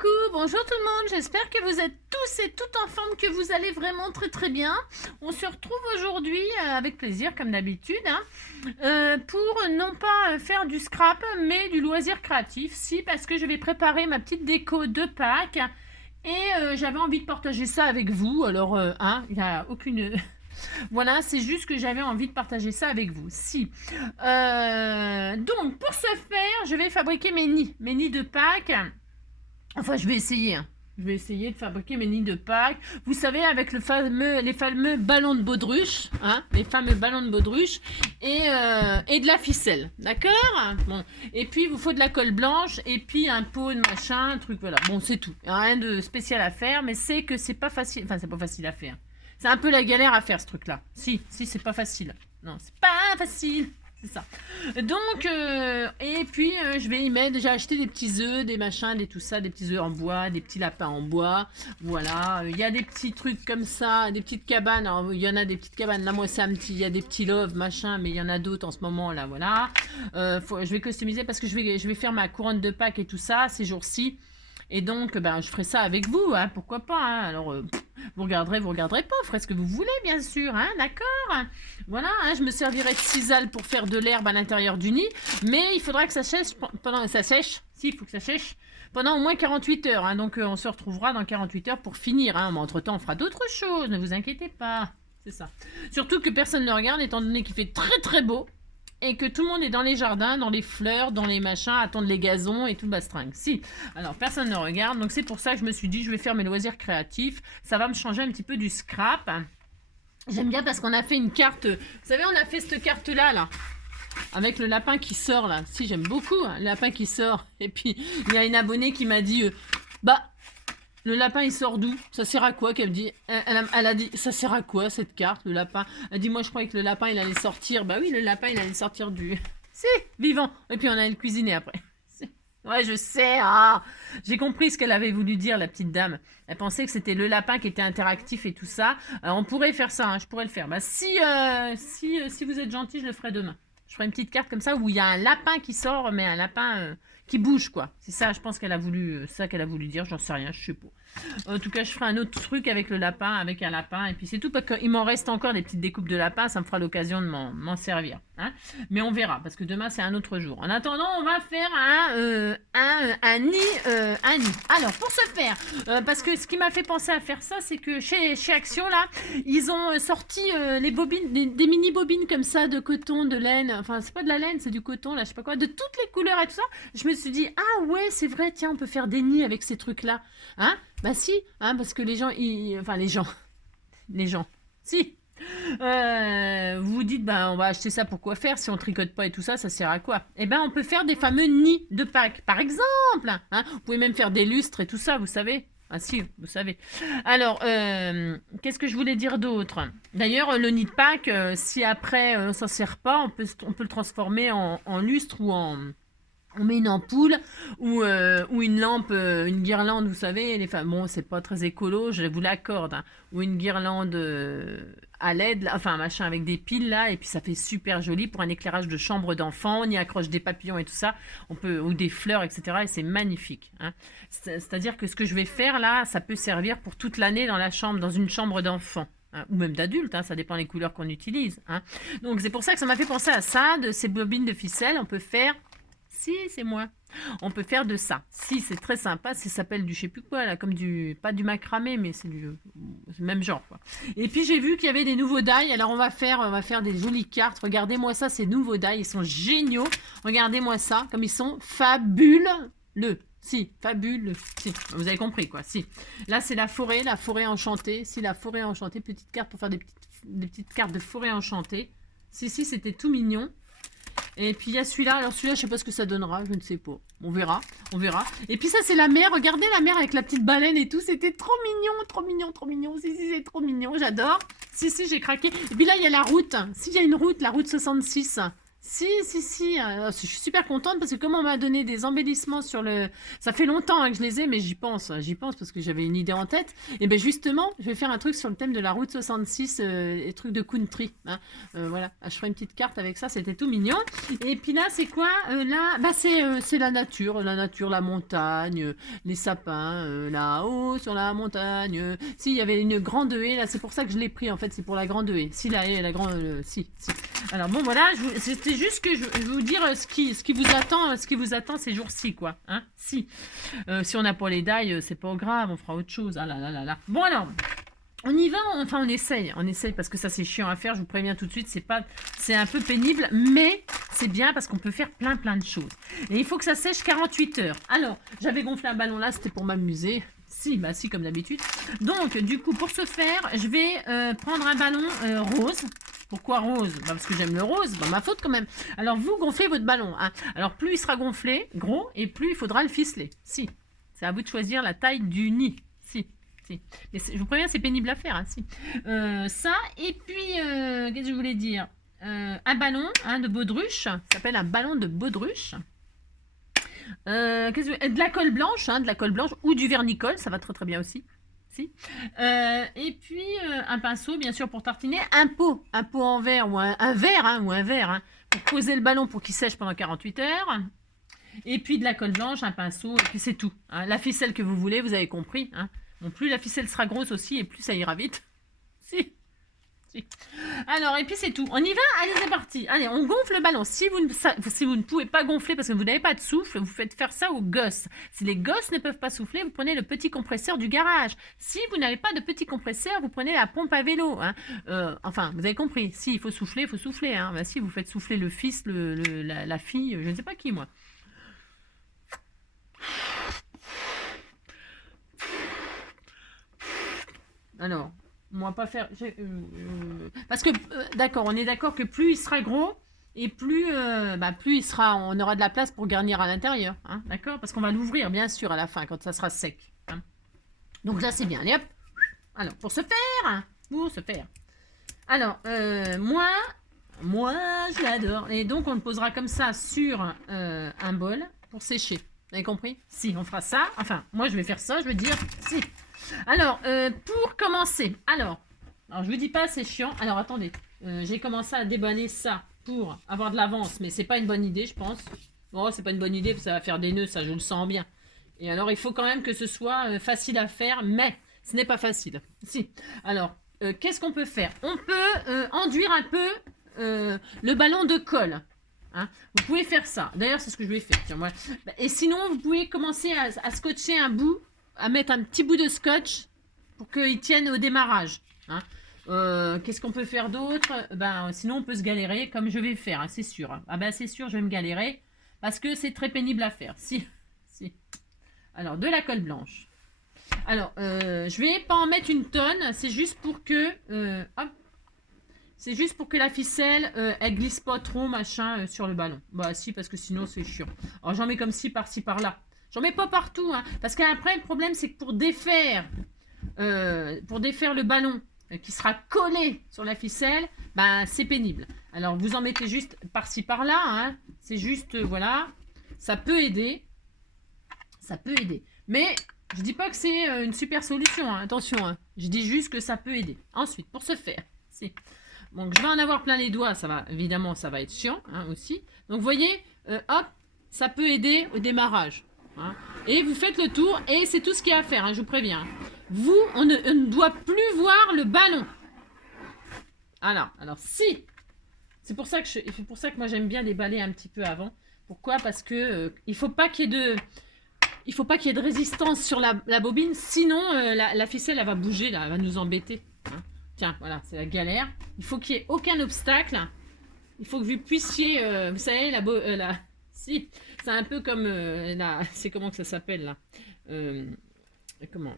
Coucou, bonjour tout le monde, j'espère que vous êtes tous et toutes en forme, que vous allez vraiment très bien. On se retrouve aujourd'hui avec plaisir comme d'habitude pour non pas faire du scrap mais du loisir créatif. Si, parce que je vais préparer ma petite déco de Pâques et j'avais envie de partager ça avec vous. Alors, il n'y a aucune... Voilà, c'est juste que j'avais envie de partager ça avec vous. Si. Donc, pour ce faire, je vais fabriquer mes nids de Pâques. Enfin, je vais essayer. Je vais essayer de fabriquer mes nids de Pâques. Vous savez, avec les fameux ballons de baudruche, les fameux ballons de baudruche et de la ficelle, d'accord? Bon. Et puis, il vous faut de la colle blanche et puis un pot de machin, un truc, voilà. Bon, c'est tout. Rien de spécial à faire, mais c'est que c'est pas facile. Enfin, c'est pas facile à faire. C'est un peu la galère à faire, ce truc-là. Si, c'est pas facile. Non, c'est pas facile. C'est ça. Donc, et puis, je vais y mettre, j'ai acheté des petits œufs, des machins, des tout ça, des petits œufs en bois, des petits lapins en bois. Voilà. Il y a des petits trucs comme ça, des petites cabanes. Alors, il y en a des petites cabanes. Là, moi, c'est un petit, il y a des petits loves, machin, mais il y en a d'autres en ce moment, là, voilà. Je vais customiser parce que je vais faire ma couronne de Pâques et tout ça, ces jours-ci. Et donc, je ferai ça avec vous, pourquoi pas. Alors, vous regarderez pas, vous ferez ce que vous voulez, bien sûr, d'accord. Voilà, je me servirai de sisal pour faire de l'herbe à l'intérieur du nid, mais il faudra que ça sèche il faut que ça sèche pendant au moins 48 heures. Donc, on se retrouvera dans 48 heures pour finir. Mais entre-temps, on fera d'autres choses, ne vous inquiétez pas. C'est ça. Surtout que personne ne regarde, étant donné qu'il fait très beau. Et que tout le monde est dans les jardins, dans les fleurs, dans les machins, attendre les gazons et tout le bastringue. Si, alors personne ne regarde, donc c'est pour ça que je me suis dit, je vais faire mes loisirs créatifs. Ça va me changer un petit peu du scrap. J'aime bien parce qu'on a fait une carte, vous savez, on a fait cette carte-là, là, avec le lapin qui sort, là. Si, j'aime beaucoup, le lapin qui sort. Et puis, il y a une abonnée qui m'a dit, le lapin, il sort d'où? Ça sert à quoi? Qu'elle me dit. Elle a dit, ça sert à quoi cette carte, le lapin? Elle dit, moi je croyais que le lapin, il allait sortir. Bah oui, le lapin, il allait sortir du... Si, vivant. Et puis on allait le cuisiner après. Ouais, je sais. J'ai compris ce qu'elle avait voulu dire, la petite dame. Elle pensait que c'était le lapin qui était interactif et tout ça. Alors on pourrait faire ça, je pourrais le faire. Si vous êtes gentil, je le ferai demain. Je ferai une petite carte comme ça où il y a un lapin qui sort, mais un lapin... qui bouge, quoi. C'est ça, je pense qu'elle a voulu, ça qu'elle a voulu dire, j'en sais rien, je sais pas. En tout cas, je ferai un autre truc avec le lapin, avec un lapin, et puis c'est tout, parce qu'il m'en reste encore des petites découpes de lapin, ça me fera l'occasion de m'en servir. Mais on verra, parce que demain, c'est un autre jour. En attendant, on va faire un nid. Alors, pour ce faire, parce que ce qui m'a fait penser à faire ça, c'est que chez Action, là, ils ont sorti les bobines, des mini-bobines comme ça, de coton, de laine, enfin, c'est pas de la laine, c'est du coton, là, je sais pas quoi, de toutes les couleurs et tout ça. Je me suis dit, ouais, c'est vrai, tiens, on peut faire des nids avec ces trucs-là. Bah si, parce que les gens, si. Vous vous dites, on va acheter ça pour quoi faire si on tricote pas et tout ça, ça sert à quoi? On peut faire des fameux nids de Pâques, par exemple. Vous pouvez même faire des lustres et tout ça, vous savez. Si, vous savez. Alors, qu'est-ce que je voulais dire d'autre? D'ailleurs, le nid de Pâques, si après on s'en sert pas, on peut le transformer en lustre ou on met une ampoule ou une lampe, une guirlande, vous savez, bon, c'est pas très écolo, je vous l'accorde, ou une guirlande à LED, enfin un machin avec des piles là, et puis ça fait super joli pour un éclairage de chambre d'enfant, on y accroche des papillons et tout ça, ou des fleurs, etc. Et c'est magnifique. C'est-à-dire que ce que je vais faire là, ça peut servir pour toute l'année dans une chambre d'enfant. Ou même d'adulte, ça dépend des couleurs qu'on utilise. Donc c'est pour ça que ça m'a fait penser à ça, de ces bobines de ficelle, on peut faire... Si, c'est moi. On peut faire de ça. Si, c'est très sympa. Ça s'appelle du je sais plus quoi, là, comme pas du macramé, mais c'est le même genre, quoi. Et puis, j'ai vu qu'il y avait des nouveaux die. Alors, on va faire des jolies cartes. Regardez-moi ça, ces nouveaux die. Ils sont géniaux. Regardez-moi ça, comme ils sont fabuleux. Si, fabuleux. Si, vous avez compris, quoi. Si. Là, c'est la forêt enchantée. Si, la forêt enchantée. Petite carte pour faire des petites cartes de forêt enchantée. Si, c'était tout mignon. Et puis il y a celui-là, alors celui-là je sais pas ce que ça donnera, je ne sais pas, on verra. Et puis ça c'est la mer, regardez la mer avec la petite baleine et tout, c'était trop mignon, si c'est trop mignon, j'adore. Si j'ai craqué. Et puis là il y a la route, s'il y a une route, la route 66, Si, je suis super contente parce que comme on m'a donné des embellissements sur le... Ça fait longtemps hein, que je les ai, mais j'y pense parce que j'avais une idée en tête. Et bien justement, je vais faire un truc sur le thème de la route 66, les trucs de country. Hein. Voilà, je ferai une petite carte avec ça, c'était tout mignon. Et puis là, c'est quoi là, bah, c'est la nature, la montagne, les sapins, là-haut sur la montagne. Si, il y avait une grande haie, là, c'est pour ça que je l'ai pris en fait, c'est pour la grande haie. Si, la haie, la grande... si. Alors bon, voilà, c'était juste que je vais vous dire ce qui vous attend ces jours-ci, quoi. Hein, si on n'a pas les dailles, c'est pas grave, on fera autre chose. Ah là là là là. Bon alors, on y va, enfin on essaye parce que ça c'est chiant à faire, je vous préviens tout de suite, c'est un peu pénible, mais c'est bien parce qu'on peut faire plein de choses. Et il faut que ça sèche 48 heures. Alors, j'avais gonflé un ballon là, c'était pour m'amuser. Si, comme d'habitude. Donc, du coup, pour ce faire, je vais prendre un ballon rose. Pourquoi rose? Parce que j'aime le rose, ma faute quand même. Alors, vous gonflez votre ballon. Hein. Alors, plus il sera gonflé, gros, et plus il faudra le ficeler. Si. C'est à vous de choisir la taille du nid. Si. Mais je vous préviens, c'est pénible à faire. Hein, si. Ça, et puis, qu'est-ce que je voulais dire un ballon de baudruche. Ça s'appelle un ballon de baudruche. De la colle blanche, ou du vernicole, ça va très bien aussi. Si. Et puis un pinceau, bien sûr, pour tartiner, un pot en verre ou un verre, pour poser le ballon pour qu'il sèche pendant 48 heures. Et puis de la colle blanche, un pinceau, et puis c'est tout. Hein. La ficelle que vous voulez, vous avez compris. Hein. Bon, plus la ficelle sera grosse aussi, et plus ça ira vite. Si. Alors, et puis c'est tout. On y va? Allez, c'est parti. Allez, on gonfle le ballon. Si vous ne pouvez pas gonfler parce que vous n'avez pas de souffle, vous faites faire ça aux gosses. Si les gosses ne peuvent pas souffler, vous prenez le petit compresseur du garage. Si vous n'avez pas de petit compresseur, vous prenez la pompe à vélo. Hein. Enfin, vous avez compris. Si il faut souffler, il faut souffler. Hein. Ben, si vous faites souffler le fils, la fille, je ne sais pas qui, moi. Alors... Moi, pas faire... Parce que, d'accord, on est d'accord que plus il sera gros, et plus on aura de la place pour garnir à l'intérieur. Hein, d'accord? Parce qu'on va l'ouvrir, bien sûr, à la fin, quand ça sera sec. Hein. Donc là, c'est bien. Allez, hop. Alors, pour se faire. Alors, moi, je l'adore. Et donc, on le posera comme ça sur un bol pour sécher. Vous avez compris? Si, on fera ça. Enfin, moi, je vais faire ça, je veux dire, si. Alors, pour commencer, alors je vous dis pas, c'est chiant. Alors, attendez, j'ai commencé à déballer ça pour avoir de l'avance, mais c'est pas une bonne idée, je pense. Bon, c'est pas une bonne idée, parce que ça va faire des nœuds, ça, je le sens bien. Et alors, il faut quand même que ce soit facile à faire, mais ce n'est pas facile. Si. Alors, qu'est-ce qu'on peut faire? On peut enduire un peu le ballon de colle. Hein, vous pouvez faire ça. D'ailleurs, c'est ce que je vais faire. Tiens, voilà. Et sinon, vous pouvez commencer à scotcher un bout, à mettre un petit bout de scotch pour qu'il tienne au démarrage. Hein. Qu'est-ce qu'on peut faire d'autre? Sinon, on peut se galérer comme je vais faire, hein, c'est sûr. Hein. Ah ben, c'est sûr, je vais me galérer parce que c'est très pénible à faire. Si. Alors, de la colle blanche. Alors, je vais pas en mettre une tonne. C'est juste pour que... C'est juste pour que la ficelle, elle glisse pas trop, machin, sur le ballon. Bah si, parce que sinon, c'est chiant. Alors, j'en mets comme ci, par-ci, par-là. J'en mets pas partout, hein. Parce qu'après, le problème, c'est que pour défaire le ballon qui sera collé sur la ficelle, c'est pénible. Alors, vous en mettez juste par-ci, par-là, hein. C'est juste, voilà. Ça peut aider. Mais, je dis pas que c'est une super solution, hein. Attention, hein. Je dis juste que ça peut aider. Ensuite, pour ce faire, c'est... Donc, je vais en avoir plein les doigts, ça va être chiant, hein, aussi. Donc, vous voyez, hop, ça peut aider au démarrage. Hein. Et vous faites le tour, et c'est tout ce qu'il y a à faire, hein, je vous préviens. On ne doit plus voir le ballon. Alors si, c'est pour ça que moi j'aime bien déballer un petit peu avant. Pourquoi? Parce que il faut pas qu'il y ait de résistance sur la bobine, sinon la ficelle elle va bouger, là, elle va nous embêter. Hein. Tiens, voilà, c'est la galère. Il faut qu'il n'y ait aucun obstacle. Il faut que vous puissiez, vous savez, si, c'est un peu comme c'est comment que ça s'appelle là comment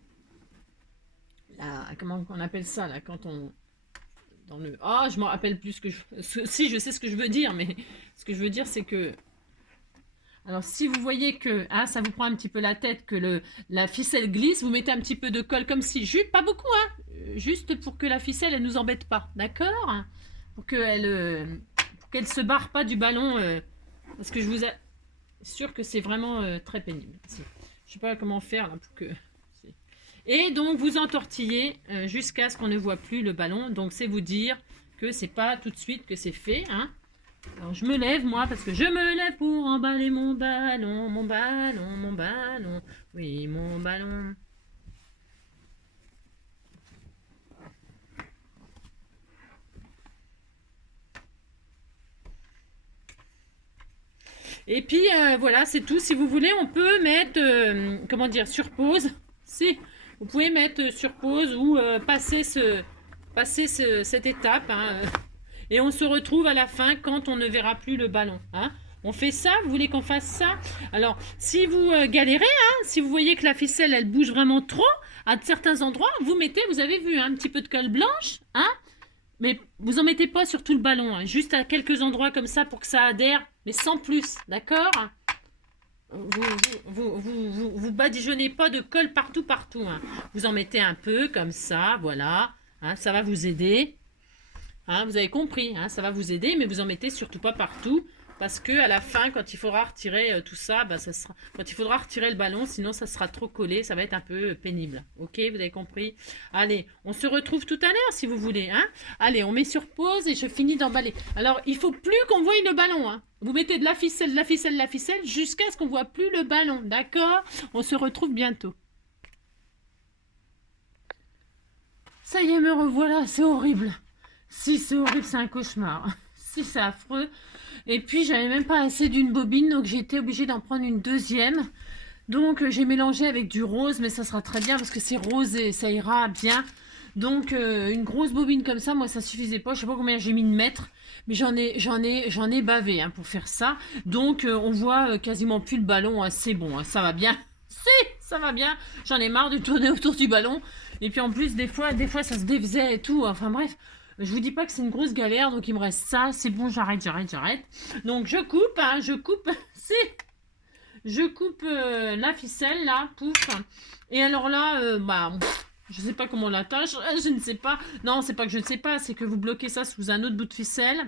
on appelle ça là quand on je m'en rappelle plus si je sais ce que je veux dire, mais ce que je veux dire c'est que alors si vous voyez que ça vous prend un petit peu la tête, que la ficelle glisse, vous mettez un petit peu de colle comme si, pas beaucoup, hein, juste pour que la ficelle elle nous embête pas, d'accord, pour qu'elle qu'elle se barre pas du ballon, parce que je vous assure que c'est vraiment très pénible. Je sais pas comment faire là pour que... Et donc vous entortillez jusqu'à ce qu'on ne voit plus le ballon. Donc c'est vous dire que c'est pas tout de suite que c'est fait. Hein. Alors je me lève moi parce que je me lève pour emballer mon ballon, mon ballon, mon ballon. Oui, mon ballon. Et puis voilà, c'est tout. Si vous voulez, on peut mettre, comment dire, sur pause. Si, vous pouvez mettre sur pause ou passer cette étape. Hein, et on se retrouve à la fin quand on ne verra plus le ballon. Hein. On fait ça, vous voulez qu'on fasse ça? Alors, si vous galérez, hein, si vous voyez que la ficelle, elle bouge vraiment trop, à certains endroits, vous mettez, vous avez vu, hein, un petit peu de colle blanche, hein, mais vous en mettez pas sur tout le ballon, hein, juste à quelques endroits comme ça pour que ça adhère, mais sans plus, d'accord? Vous badigeonnez pas de colle partout. Hein. Vous en mettez un peu comme ça, voilà, hein, ça va vous aider. Hein, vous avez compris, hein, ça va vous aider, mais vous en mettez surtout pas partout. Parce que à la fin, quand il faudra retirer tout ça, bah, quand il faudra retirer le ballon, sinon ça sera trop collé, ça va être un peu pénible. Ok, vous avez compris? Allez, on se retrouve tout à l'heure si vous voulez. Hein. Allez, on met sur pause et je finis d'emballer. Alors, il faut plus qu'on voie le ballon. Hein. Vous mettez de la ficelle, jusqu'à ce qu'on voit plus le ballon. D'accord? On se retrouve bientôt. Ça y est, me revoilà, c'est horrible. Si, c'est horrible, c'est un cauchemar. Si, c'est affreux. Et puis, j'avais même pas assez d'une bobine, donc j'ai été obligée d'en prendre une deuxième. Donc, j'ai mélangé avec du rose, mais ça sera très bien parce que c'est rose et ça ira bien. Donc, une grosse bobine comme ça, moi, ça suffisait pas. Je sais pas combien j'ai mis de mètres, mais j'en ai bavé hein, pour faire ça. Donc, on voit quasiment plus le ballon. Hein, c'est bon, hein, ça va bien. Si, ça va bien. J'en ai marre de tourner autour du ballon. Et puis, en plus, des fois, ça se défaisait et tout. Enfin, bref. Je vous dis pas que c'est une grosse galère, donc il me reste ça. C'est bon, j'arrête. Donc je coupe, hein, je coupe la ficelle là, pouf. Et alors là, bah, je sais pas comment on l'attache, je ne sais pas. Non, c'est pas que je ne sais pas, c'est que vous bloquez ça sous un autre bout de ficelle,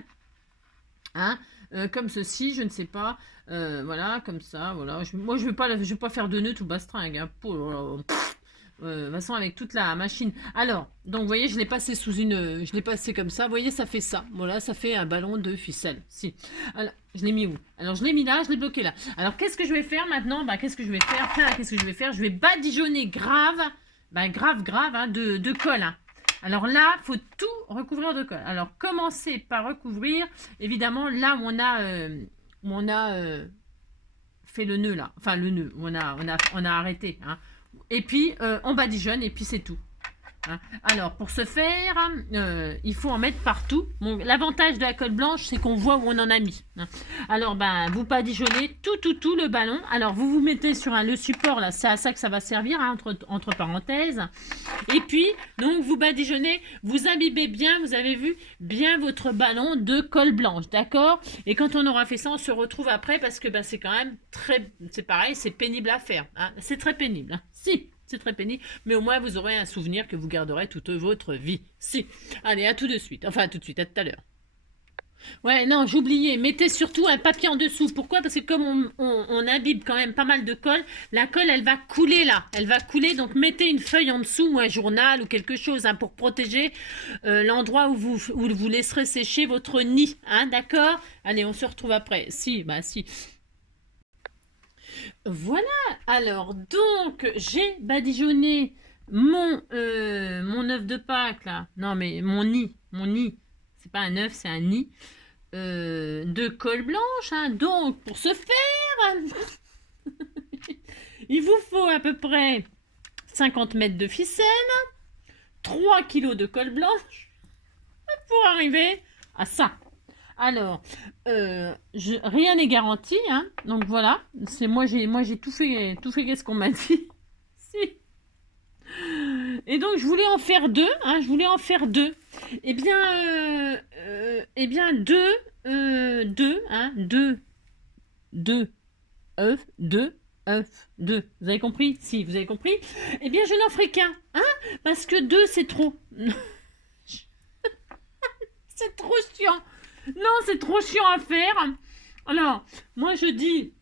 hein, comme ceci, je ne sais pas. Voilà, comme ça, voilà. Moi, je vais pas faire de nœud tout bastringue. Hein. De toute façon avec toute la machine. Alors, donc vous voyez, je l'ai passé je l'ai passé comme ça. Vous voyez, ça fait ça. Voilà, ça fait un ballon de ficelle. Si. Alors, je l'ai mis où? Alors, je l'ai mis là, je l'ai bloqué là. Alors, qu'est-ce que je vais faire maintenant? Bah, qu'est-ce que je vais faire? Je vais badigeonner grave, hein, de colle. Hein. Alors là, faut tout recouvrir de colle. Alors, commencez par recouvrir, évidemment, là où on a fait le nœud là. Enfin, le nœud, on a arrêté. Hein. Et puis, on badigeonne et puis c'est tout. Hein. Alors, pour ce faire, il faut en mettre partout. Bon, l'avantage de la colle blanche, c'est qu'on voit où on en a mis. Hein. Alors, ben, vous badigeonnez tout le ballon. Alors, vous mettez sur le support, là, c'est à ça que ça va servir, hein, entre parenthèses. Et puis, donc, vous badigeonnez, vous imbibez bien, vous avez vu, bien votre ballon de colle blanche, d'accord? Et quand on aura fait ça, on se retrouve après parce que ben, c'est quand même c'est pareil, c'est pénible à faire. Hein. C'est très pénible. Hein. Si, c'est très pénible, mais au moins vous aurez un souvenir que vous garderez toute votre vie. Si. Allez, à tout de suite. Enfin, à tout de suite, à tout à l'heure. Ouais, non, j'oubliais. Mettez surtout un papier en dessous. Pourquoi? Parce que comme on imbibe quand même pas mal de colle, la colle, elle va couler là. Elle va couler, donc mettez une feuille en dessous ou un journal ou quelque chose hein, pour protéger l'endroit où vous laisserez sécher votre nid. Hein, d'accord? Allez, on se retrouve après. Si, bah si. Voilà, alors donc j'ai badigeonné mon œuf de Pâques là, non mais mon nid, c'est pas un œuf, c'est un nid de colle blanche, hein. Donc pour ce faire, il vous faut à peu près 50 mètres de ficelle, 3 kilos de colle blanche pour arriver à ça. Alors, rien n'est garanti, hein. Donc voilà, c'est moi j'ai tout fait qu'est-ce qu'on m'a dit. Si. Et donc je voulais en faire deux, hein. Eh bien deux œufs, deux. Vous avez compris? Si, vous avez compris. Eh bien je n'en ferai qu'un, hein, parce que deux c'est trop. C'est trop chiant. Non, c'est trop chiant à faire. Alors, moi je dis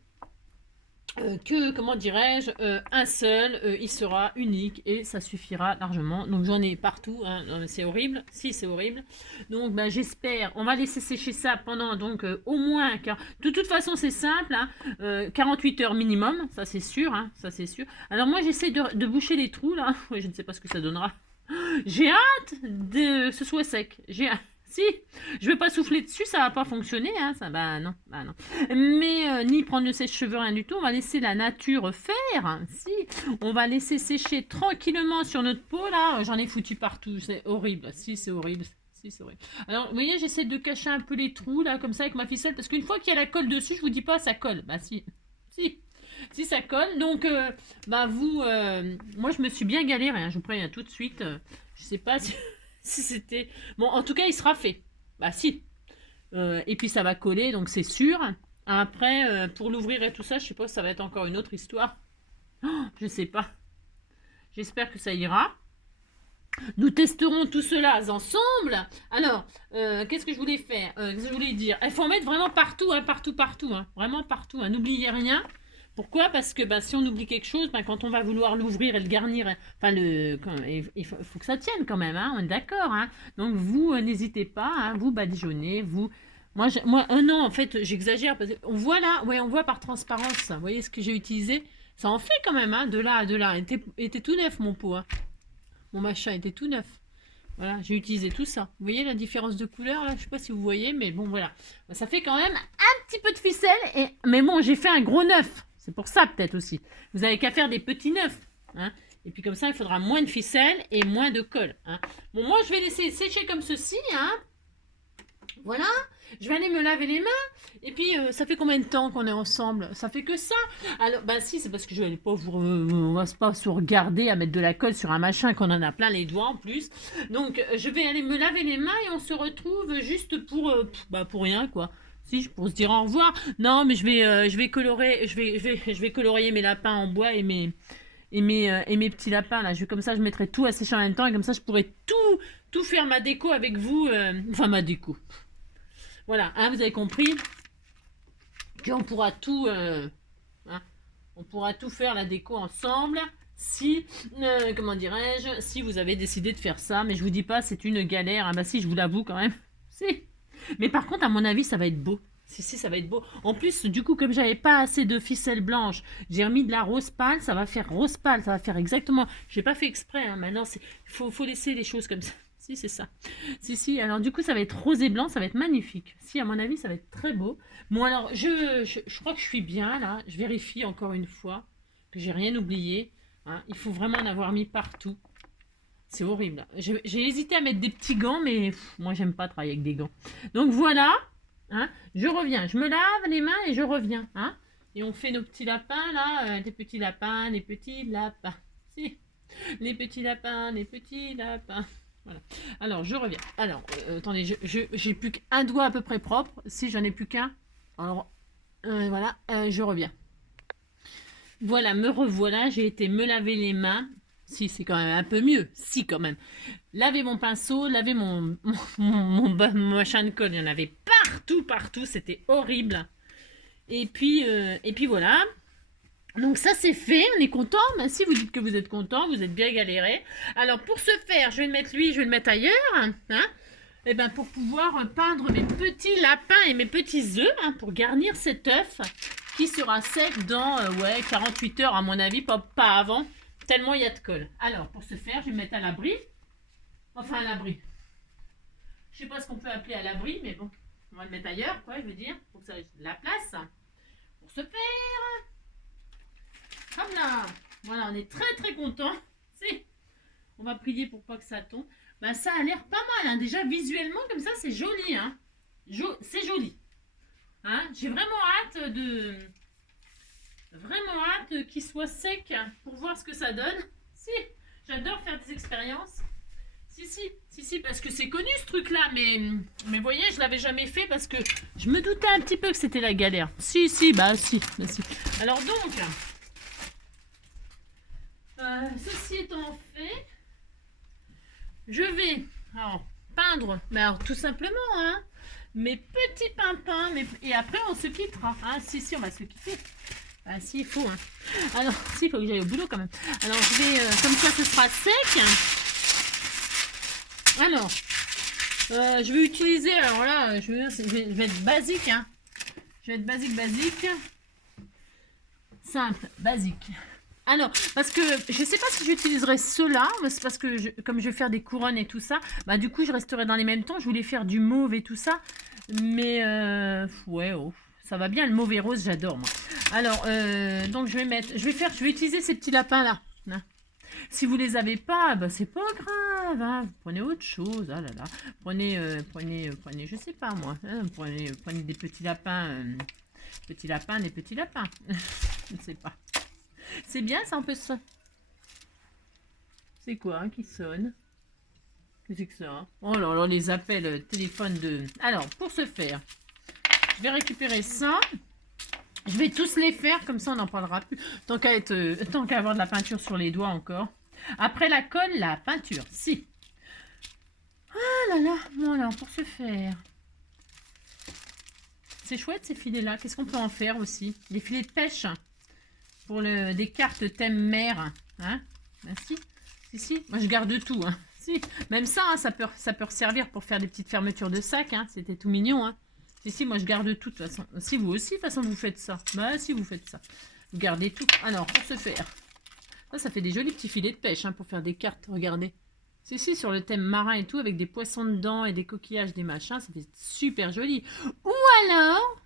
que, comment dirais-je, un seul, il sera unique et ça suffira largement. Donc j'en ai partout, hein. Non, mais c'est horrible, si c'est horrible. Donc ben, j'espère, on va laisser sécher ça pendant donc au moins, car de toute façon c'est simple, hein, 48 heures minimum, ça c'est sûr, hein, ça c'est sûr. Alors moi j'essaie de boucher les trous là, ouais, je ne sais pas ce que ça donnera. J'ai hâte que ce soit sec, j'ai hâte. Si, je vais pas souffler dessus, ça va pas fonctionner, hein, ça, bah non, bah non. Mais ni prendre le sèche-cheveux, rien du tout, on va laisser la nature faire. Si, on va laisser sécher tranquillement sur notre peau, là, j'en ai foutu partout, c'est horrible, si, c'est horrible. Si, c'est horrible. Alors, vous voyez, j'essaie de cacher un peu les trous, là, comme ça, avec ma ficelle, parce qu'une fois qu'il y a la colle dessus, je vous dis pas, ça colle. Bah si, si ça colle. Donc, bah vous, moi, je me suis bien galérée, hein, je vous préviens tout de suite. Je sais pas si... si c'était... Bon, en tout cas, il sera fait. Bah si. Et puis, ça va coller, donc c'est sûr. Après, pour l'ouvrir et tout ça, je sais pas, ça va être encore une autre histoire. Oh, je sais pas. J'espère que ça ira. Nous testerons tout cela ensemble. Alors, qu'est-ce que je voulais faire qu'est-ce que je voulais dire? Il faut en mettre vraiment partout, hein, partout, partout. Hein, vraiment partout. Hein. N'oubliez rien. Pourquoi? Parce que bah, si on oublie quelque chose, bah, quand on va vouloir l'ouvrir et le garnir, enfin il faut que ça tienne quand même, hein, on est d'accord. Hein. Donc vous, n'hésitez pas, hein, vous badigeonnez, vous... Moi, non, en fait, j'exagère, parce qu'on voit là, ouais, on voit par transparence, vous voyez ce que j'ai utilisé? Ça en fait quand même, hein, de là à de là. Il était tout neuf, mon pot, hein. Mon machin était tout neuf. Voilà, j'ai utilisé tout ça. Vous voyez la différence de couleur, là? Je ne sais pas si vous voyez, mais bon, voilà. Ça fait quand même un petit peu de ficelle, mais bon, j'ai fait un gros neuf. C'est pour ça peut-être aussi. Vous n'avez qu'à faire des petits neufs. Hein. Et puis comme ça, il faudra moins de ficelle et moins de colle. Hein. Bon, moi, je vais laisser sécher comme ceci. Hein. Voilà. Je vais aller me laver les mains. Et puis, ça fait combien de temps qu'on est ensemble? Ça fait que ça. Alors, bah si, c'est parce que je vais pas on va pas se regarder à mettre de la colle sur un machin qu'on en a plein les doigts en plus. Donc, je vais aller me laver les mains et on se retrouve juste pour rien, quoi. Si, pour se dire au revoir. Non, mais je vais colorer, je vais colorier mes lapins en bois et mes petits lapins là. Comme ça, je mettrai tout à sécher en même temps et comme ça, je pourrai tout faire ma déco avec vous. Enfin, ma déco. Voilà, hein, vous avez compris qu'on pourra tout, hein, on pourra tout faire la déco ensemble. Si, comment dirais-je, si vous avez décidé de faire ça, mais je vous dis pas, c'est une galère. Ah bah si, je vous l'avoue quand même. Si. Mais par contre, à mon avis, ça va être beau. Si, ça va être beau. En plus, du coup, comme j'avais pas assez de ficelle blanche, j'ai remis de la rose pâle, ça va faire rose pâle, ça va faire exactement... J'ai pas fait exprès, hein, maintenant, faut laisser les choses comme ça. Si, c'est ça. Si, alors du coup, ça va être rose et blanc, ça va être magnifique. Si, à mon avis, ça va être très beau. Bon, alors, je crois que je suis bien, là. Je vérifie encore une fois que j'ai rien oublié. Hein. Il faut vraiment en avoir mis partout. C'est horrible. J'ai hésité à mettre des petits gants, mais moi, j'aime pas travailler avec des gants. Donc, voilà. Hein, je reviens. Je me lave les mains et je reviens. Hein, et on fait nos petits lapins, là. Des petits lapins, des petits lapins. Si. Les petits lapins, les petits lapins. Voilà. Alors, je reviens. Alors, attendez, j'ai plus qu'un doigt à peu près propre. Si j'en ai plus qu'un, alors, voilà, je reviens. Voilà, me revoilà. J'ai été me laver les mains. Si, c'est quand même un peu mieux. Si, quand même. Laver mon pinceau, laver mon machin de colle. Il y en avait partout. C'était horrible. Et puis voilà. Donc ça c'est fait, on est content. Ben, si vous dites que vous êtes content, vous êtes bien galéré. Alors pour ce faire, je vais le mettre lui, je vais le mettre ailleurs. Hein, et ben pour pouvoir peindre mes petits lapins et mes petits œufs, hein, pour garnir cet œuf qui sera sec dans 48 heures à mon avis, pas avant, tellement il y a de colle. Alors pour ce faire, je vais le mettre à l'abri. Enfin à l'abri. Je sais pas ce qu'on peut appeler à l'abri, mais bon, on va le mettre ailleurs, quoi, je veux dire, pour que ça ait de la place. Pour ce faire... Hop là, voilà, on est très content. On va prier pour pas que ça tombe. Ben, ça a l'air pas mal, hein. Déjà visuellement comme ça, c'est joli, hein. C'est joli. Hein. J'ai vraiment hâte qu'il soit sec pour voir ce que ça donne. Si, j'adore faire des expériences. Si, parce que c'est connu ce truc-là, mais vous voyez, je l'avais jamais fait parce que je me doutais un petit peu que c'était la galère. Si. Alors donc. Ceci étant fait, je vais peindre, mais alors tout simplement, hein, mes petits pimpins. Et après, on se quittera. Hein. Si, on va se quitter. Ah, si, il faut. Hein. Alors, si, il faut que j'aille au boulot quand même. Alors, je vais, comme ça, ce sera sec. Alors, je vais utiliser, alors là, je vais être basique. Hein. Je vais être basique. Simple, basique. Alors, parce que je sais pas si j'utiliserai ceux-là, mais c'est parce que comme je vais faire des couronnes et tout ça, bah du coup je resterai dans les mêmes tons. Je voulais faire du mauve et tout ça, mais ouais, oh, ça va bien le mauve et rose, j'adore moi. Alors, donc je vais utiliser ces petits lapins là. Hein. Si vous les avez pas, bah c'est pas grave. Hein. Vous prenez autre chose. Ah là là. Prenez, je sais pas moi. Hein. Prenez des petits lapins, des petits lapins. Je ne sais pas. C'est bien ça, on peut se... C'est quoi hein, qui sonne? Qu'est-ce que c'est que ça? Oh là là, les appels téléphone de... Alors, pour ce faire, je vais récupérer ça. Je vais tous les faire, comme ça on n'en parlera plus. Tant qu'à avoir de la peinture sur les doigts encore. Après la colle, la peinture. Si. Ah là là, voilà, pour ce faire. C'est chouette ces filets-là. Qu'est-ce qu'on peut en faire aussi? Des filets de pêche. Pour des cartes thème mer. Hein? Ben si. Moi je garde tout. Hein. Si. Même ça, hein, ça peut servir pour faire des petites fermetures de sac. Hein. C'était tout mignon. Hein. Si, moi je garde tout de toute façon. Si vous aussi, de toute façon, vous faites ça. Bah si vous faites ça. Vous gardez tout. Alors, pour ce faire. Ça fait des jolis petits filets de pêche hein, pour faire des cartes. Regardez. Si, sur le thème marin et tout, avec des poissons dedans et des coquillages, des machins, ça fait super joli. Ou alors,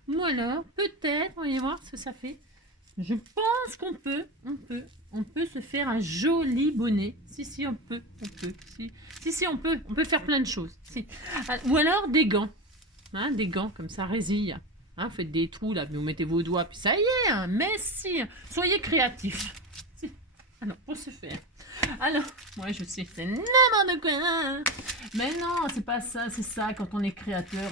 peut-être, on va voir ce que ça fait. Je pense qu'on peut se faire un joli bonnet. Si, on peut. Si, on peut faire plein de choses. Si. Ou alors des gants. Hein, des gants, comme ça, résille. Hein, faites des trous, là, vous mettez vos doigts, puis ça y est. Hein, mais si, soyez créatifs. Si. Alors, pour ce faire. Alors, moi je sais, c'est n'importe quoi. Hein. Mais non, c'est pas ça, c'est ça. Quand on est créateur,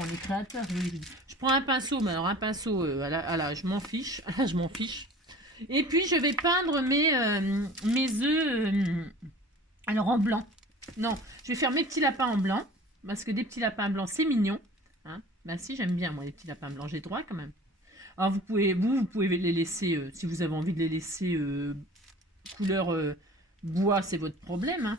Je prends un pinceau, mais alors un pinceau, je m'en fiche. Je m'en fiche. Et puis, je vais peindre mes œufs alors en blanc. Non, je vais faire mes petits lapins en blanc. Parce que des petits lapins blancs, c'est mignon. Hein ben si, j'aime bien, moi, les petits lapins blancs. J'ai droit quand même. Alors, vous pouvez les laisser, si vous avez envie de les laisser couleur bois, c'est votre problème. Hein.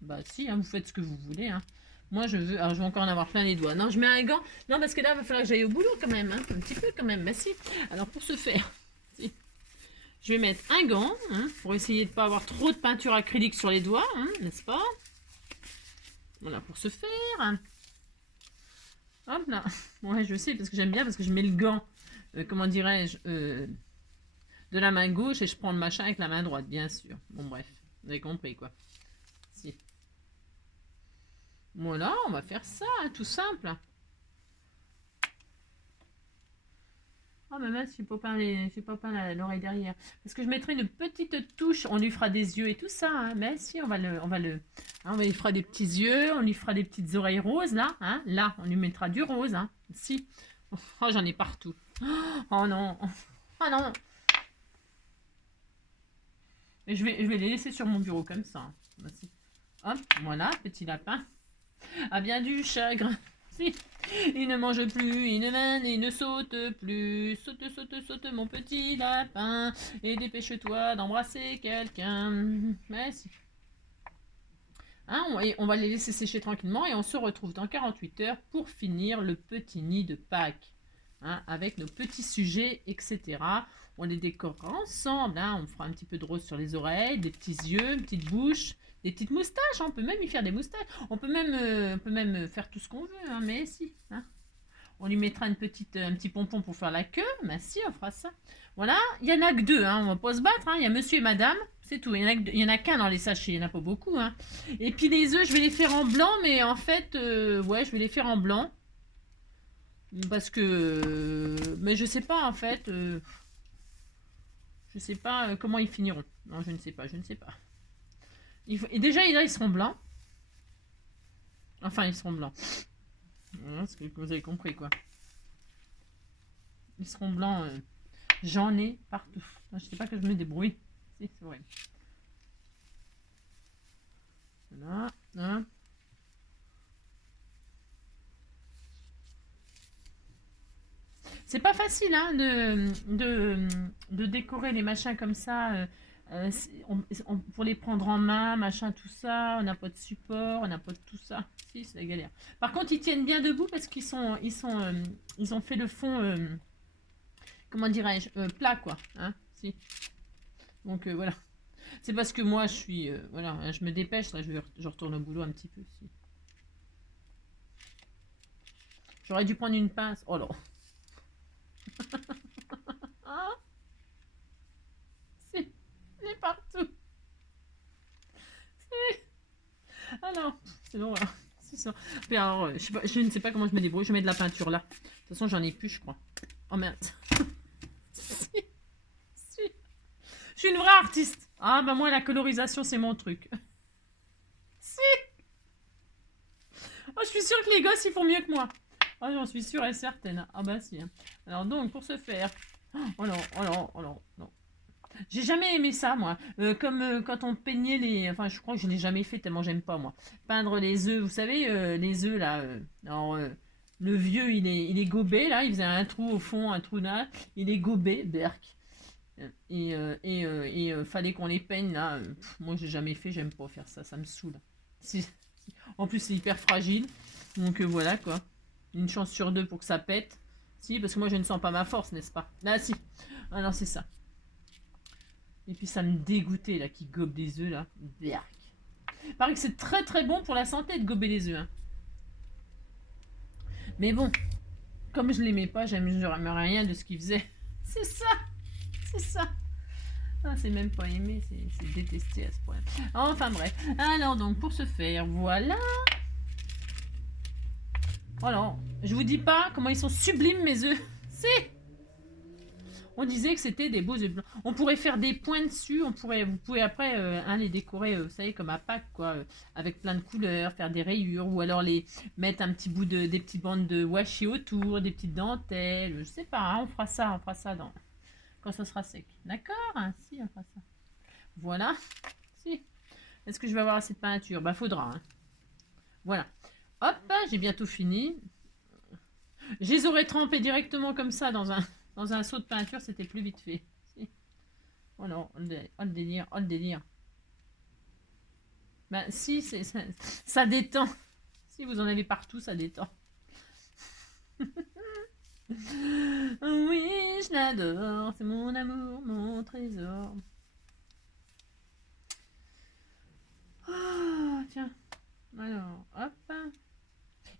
Bah si, hein, vous faites ce que vous voulez. Hein. Moi, je vais encore en avoir plein les doigts. Non, je mets un gant. Non, parce que là, il va falloir que j'aille au boulot quand même. Hein. Un petit peu quand même. Bah si. Alors, pour ce faire... Si. Je vais mettre un gant, hein, pour essayer de ne pas avoir trop de peinture acrylique sur les doigts, hein, n'est-ce pas? Voilà, pour ce faire. Hop là. Ouais, je sais, parce que j'aime bien, parce que je mets le gant, comment dirais-je, de la main gauche, et je prends le machin avec la main droite, bien sûr. Bon, bref, vous avez compris, quoi. Si. Voilà, on va faire ça, hein, tout simple. Oh mais mince, je n'ai pas peint l'oreille derrière. Parce que je mettrai une petite touche, on lui fera des yeux et tout ça. Hein. Mais si, on lui fera des petits yeux, on lui fera des petites oreilles roses là. Hein. Là, on lui mettra du rose. Hein. Si. Oh, j'en ai partout. Oh non. Oh non. Et je vais les laisser sur mon bureau comme ça. Hein. Hop, voilà, petit lapin. Ah bien du chagrin. Si. Il ne mange plus, il ne mène, il ne saute plus. Saute, mon petit lapin. Et dépêche-toi d'embrasser quelqu'un. Mais si. Hein, on va les laisser sécher tranquillement et on se retrouve dans 48 heures pour finir le petit nid de Pâques. Hein, avec nos petits sujets, etc. On les décorera ensemble. Hein, on fera un petit peu de rose sur les oreilles, des petits yeux, une petite bouche. Des petites moustaches, hein, on peut même y faire des moustaches. On peut même faire tout ce qu'on veut, hein, mais si. Hein. On lui mettra un petit pompon pour faire la queue. Mais si, on fera ça. Voilà, il n'y en a que deux, hein, on va pas se battre. Hein. Il y a monsieur et madame, c'est tout. Il y en a qu'un dans les sachets, il n'y en a pas beaucoup. Hein. Et puis les œufs, je vais les faire en blanc, mais en fait, ouais, je vais les faire en blanc. Parce que... mais je sais pas, en fait. Je sais pas comment ils finiront. Non, je ne sais pas. Et déjà, là, ils seront blancs. Enfin, ils seront blancs. Voilà, ce que vous avez compris, quoi. Ils seront blancs. J'en ai partout. Je sais pas que je me débrouille. Si, c'est vrai. Voilà. Hein. C'est pas facile hein, de décorer les machins comme ça. Pour les prendre en main, machin, tout ça. On n'a pas de support, on n'a pas de tout ça. Si, c'est la galère. Par contre, ils tiennent bien debout parce qu'ils ils ont fait le fond, comment dirais-je, plat, quoi. Hein, si. Donc, voilà. C'est parce que moi, je suis, voilà, je me dépêche, là, je retourne au boulot un petit peu. Si. J'aurais dû prendre une pince. Oh là. Ah, c'est partout. Alors, c'est bon, voilà. C'est ça. Mais alors, je ne sais pas comment je me débrouille. Je mets de la peinture là. De toute façon, j'en ai plus, je crois. Oh merde. Si. Je suis une vraie artiste. Ah, bah moi, la colorisation, c'est mon truc. Si. Oh, je suis sûre que les gosses, ils font mieux que moi. Oh, j'en suis sûre et certaine. Ah bah si. Alors donc, pour ce faire... Oh non, oh non, oh non, non. J'ai jamais aimé ça, moi. Comme quand on peignait les... Enfin, je crois que je l'ai jamais fait tellement j'aime pas, moi. Peindre les œufs, vous savez, les œufs, là. Alors, le vieux, il est gobé, là. Il faisait un trou au fond, un trou là. Il est gobé, berk. Et fallait qu'on les peigne, là. Moi, j'ai jamais fait, j'aime pas faire ça. Ça me saoule. En plus, c'est hyper fragile. Donc, voilà, quoi. Une chance sur deux pour que ça pète. Si, parce que moi, je ne sens pas ma force, n'est-ce pas? Ah, si. Ah non, c'est ça. Et puis ça me dégoûtait là, qui gobe des œufs là. Berk. Il paraît que c'est très très bon pour la santé de gober des œufs. Hein. Mais bon, comme je l'aimais pas, j'aime rien de ce qu'il faisait. C'est ça. C'est ça. Ah, c'est même pas aimé, c'est détesté à ce point. Enfin bref. Alors donc pour ce faire, voilà. Voilà. Je vous dis pas comment ils sont sublimes mes œufs. C'est. On disait que c'était des beaux œufs blancs. On pourrait faire des points dessus. Vous pouvez après les décorer, vous savez, comme à Pâques, quoi, avec plein de couleurs, faire des rayures, ou alors les mettre un petit bout des petites bandes de washi autour, des petites dentelles. Je sais pas. Hein, on fera ça quand ça sera sec. D'accord? Hein, si, on fera ça. Voilà. Si. Est-ce que je vais avoir assez de peinture? Bah, faudra. Hein. Voilà. Hop, j'ai bientôt fini. Je les aurais trempés directement comme ça dans un seau de peinture, c'était plus vite fait. Si. Oh non, oh le délire, oh le délire. Ben si, ça détend. Si vous en avez partout, ça détend. Oui, je l'adore, c'est mon amour, mon trésor. Oh, tiens. Alors, hop.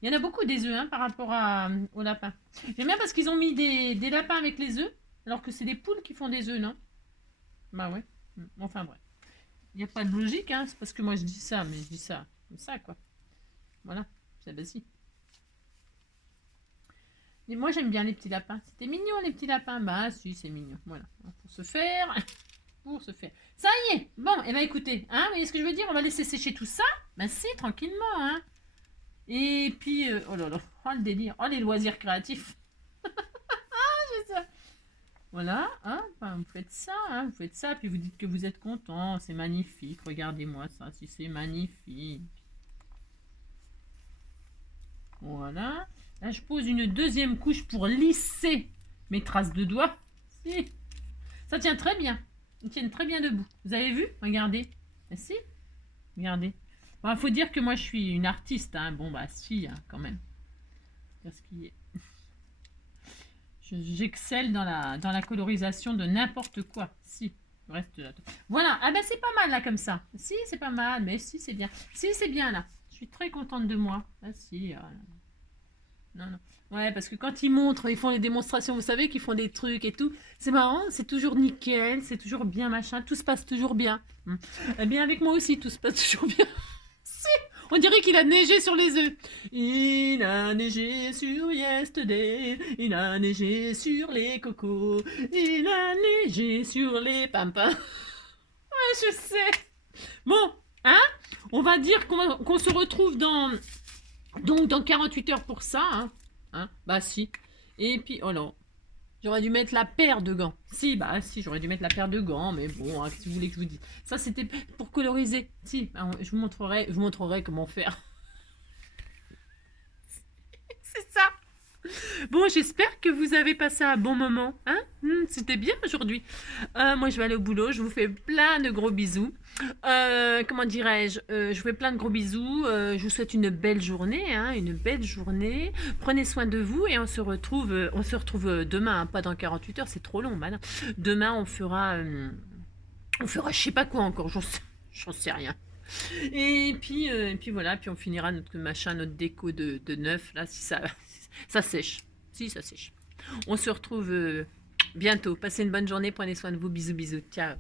Il y en a beaucoup des œufs hein, par rapport au lapin. J'aime bien parce qu'ils ont mis des lapins avec les œufs, alors que c'est des poules qui font des œufs, non? Bah ouais. Enfin bref. Il n'y a pas de logique, hein. C'est parce que moi je dis ça, mais je dis ça comme ça, quoi. Voilà, c'est basique. Et moi j'aime bien les petits lapins. C'était mignon les petits lapins. Bah si, c'est mignon. Voilà. Pour se faire. Ça y est. Bon, et bah écoutez, hein, vous voyez ce que je veux dire? On va laisser sécher tout ça. Bah si, tranquillement, hein. Et puis, oh là là, oh le délire, oh les loisirs créatifs. C'est ça. Voilà, hein, ben, vous faites ça, puis vous dites que vous êtes content, c'est magnifique, regardez-moi ça, si c'est magnifique. Voilà, là je pose une deuxième couche pour lisser mes traces de doigts. Si. Ça tient très bien, ils tiennent très bien debout. Vous avez vu? Regardez, si, regardez. Bon, faut dire que moi je suis une artiste, hein. Bon bah si, hein, quand même. Parce qu'il est... J'excelle dans la colorisation de n'importe quoi. Si, reste là. Voilà, ah ben c'est pas mal là comme ça. Si, c'est pas mal, mais si, c'est bien. Si, c'est bien là. Je suis très contente de moi. Ah si, non, non. Ouais, parce que quand ils montrent, ils font les démonstrations, vous savez, qu'ils font des trucs et tout. C'est marrant, c'est toujours nickel, c'est toujours bien machin, tout se passe toujours bien. Eh bien avec moi aussi, tout se passe toujours bien. Si, on dirait qu'il a neigé sur les œufs. Il a neigé sur Yesterday. Il a neigé sur les cocos. Il a neigé sur les pampins. Ouais, je sais. Bon, hein? On va dire qu'on se retrouve dans 48 heures pour ça. Hein? Bah si. Et puis, oh non. J'aurais dû mettre la paire de gants. Si, bah si, j'aurais dû mettre la paire de gants, mais bon, hein, si vous voulez que je vous dise. Ça, c'était pour coloriser. Si, je vous montrerai comment faire. C'est ça. Bon, j'espère que vous avez passé un bon moment. Hein. C'était bien aujourd'hui. Moi, je vais aller au boulot. Je vous fais plein de gros bisous. Comment dirais-je, je vous fais plein de gros bisous. Je vous souhaite une belle journée. Hein, une belle journée. Prenez soin de vous et on se retrouve demain. Hein, pas dans 48 heures, c'est trop long, man. Demain, on fera je sais pas quoi encore. J'en sais rien. Et puis voilà, puis on finira notre machin, notre déco de neuf, là, si ça sèche. Si ça sèche. On se retrouve bientôt. Passez une bonne journée, prenez soin de vous. Bisous, bisous. Ciao.